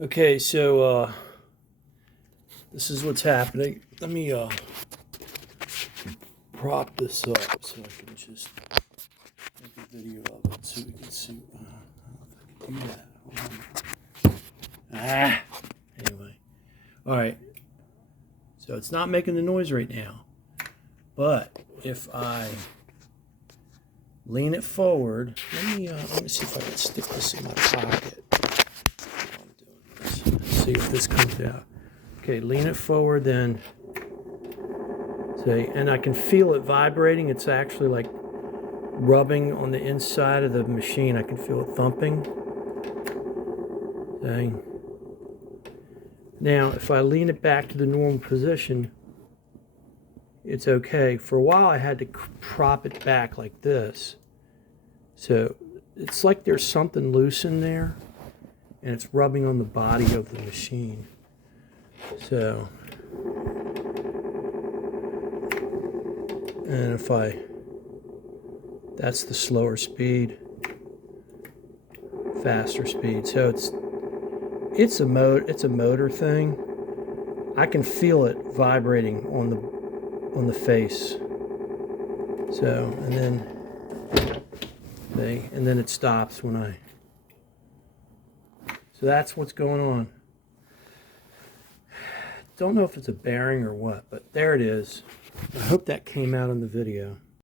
Okay, so this is what's happening. Let me prop this up so I can just make a video of it so we can see. I don't know if I can do that. Hold on. Anyway, all right. So it's not making the noise right now, but if I lean it forward, let me see if I can stick this in my pocket. While I'm doing this. Let's see if this comes out. Okay, lean it forward, then say, and I can feel it vibrating. It's actually like rubbing on the inside of the machine. I can feel it thumping. See? Now, if I lean it back to the normal position, it's okay. For a while, I had to prop it back like this. So it's like there's something loose in there, and it's rubbing on the body of the machine. So, and if that's the slower speed, faster speed. So it's a motor thing. I can feel it vibrating on the face. So, and then it stops when I. So that's what's going on. Don't know if it's a bearing or what, but there it is. I hope that came out in the video.